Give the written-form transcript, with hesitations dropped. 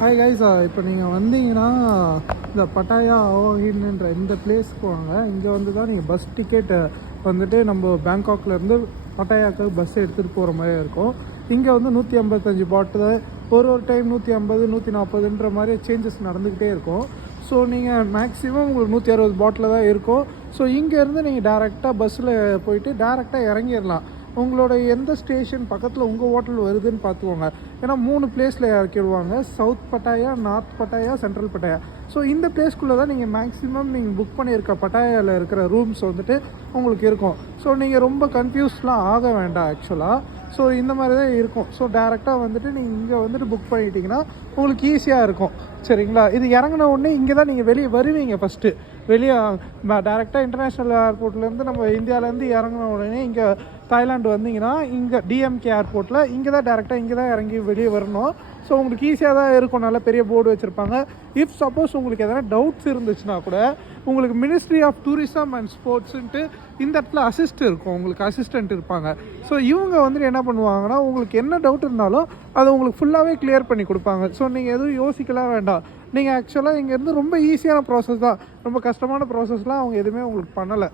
Hi guys, இப்போ நீங்கள் வந்தீங்கன்னா இந்த பட்டாயா அவோஹின்ன்ற இந்த பிளேஸ்க்கு வாங்க. இங்கே வந்து தான் நீங்கள் பஸ் டிக்கெட் வந்துட்டு நம்ம பேங்காக்லேருந்து பட்டாயாவுக்கு பஸ் எடுத்துகிட்டு போகிற மாதிரி இருக்கும். இங்கே வந்து 155 பாட்டில் ஒரு டைம் 150 140ன்ற மாதிரி சேஞ்சஸ் நடந்துக்கிட்டே இருக்கும். ஸோ நீங்கள் மேக்ஸிமம் உங்களுக்கு 160 பாட்டில் தான் இருக்கும். ஸோ இங்கேருந்து நீங்கள் டேரெக்டாக பஸ்ஸில் போயிட்டு டேரெக்டாக இறங்கிடலாம். உங்களோட எந்த ஸ்டேஷன் பக்கத்தில் உங்கள் ஹோட்டல் வருதுன்னு பார்த்துக்கோங்க. ஏன்னா 3 பிளேஸில் இறக்கிடுவாங்க: south Pattaya, north Pattaya, central Pattaya. So இந்த பிளேஸ்க்குள்ளே தான் நீங்கள் மேக்ஸிமம் நீங்கள் புக் பண்ணியிருக்க பட்டாயாவில் இருக்கிற ரூம்ஸ் வந்துட்டு உங்களுக்கு இருக்கும். ஸோ நீங்கள் ரொம்ப கன்ஃபியூஸ்லாம் ஆக வேண்டாம் ஆக்சுவலாக. ஸோ இந்த மாதிரி தான் இருக்கும். ஸோ டேரெக்டாக வந்துட்டு நீங்கள் இங்கே வந்துட்டு புக் பண்ணிட்டீங்கன்னா உங்களுக்கு ஈஸியாக இருக்கும். சரிங்களா? இது இறங்கின உடனே இங்கே தான் நீங்கள் வெளியே வருவீங்க. ஃபஸ்ட்டு வெளியே டேரெக்டாக இன்டர்நேஷ்னல் ஏர்போர்ட்லேருந்து நம்ம இந்தியாவிலேருந்து இறங்கின உடனே இங்கே தாய்லாந்து வந்தீங்கன்னா இங்கே டிஎம்கே ஏர்போர்ட்டில் இங்கே தான் டேரெக்டாக இங்கே தான் இறங்கி வெளியே வரணும். ஸோ உங்களுக்கு ஈஸியாக தான் இருக்கும். நல்ல பெரிய போர்டு வச்சுருப்பாங்க. இஃப் சப்போஸ் உங்களுக்கு எதனா டவுட்ஸ் இருந்துச்சுன்னா கூட உங்களுக்கு மினிஸ்ட்ரி ஆஃப் டூரிசம் அண்ட் ஸ்போர்ட்ஸுன்ட்டு இந்த இடத்துல இருக்கும். உங்களுக்கு அசிஸ்டண்ட் இருப்பாங்க. ஸோ இவங்க வந்துட்டு என்ன பண்ணுவாங்கன்னா, உங்களுக்கு என்ன டவுட் இருந்தாலும் அதை உங்களுக்கு ஃபுல்லாகவே கிளியர் பண்ணி கொடுப்பாங்க. ஸோ நீங்கள் எதுவும் யோசிக்கலாம் வேண்டாம். நீங்கள் ஆக்சுவலாக இங்கேருந்து ரொம்ப ஈஸியான ப்ராசஸ் தான். ரொம்ப கஷ்டமான ப்ராசஸ்லாம் அவங்க எதுவுமே உங்களுக்கு பண்ணலை.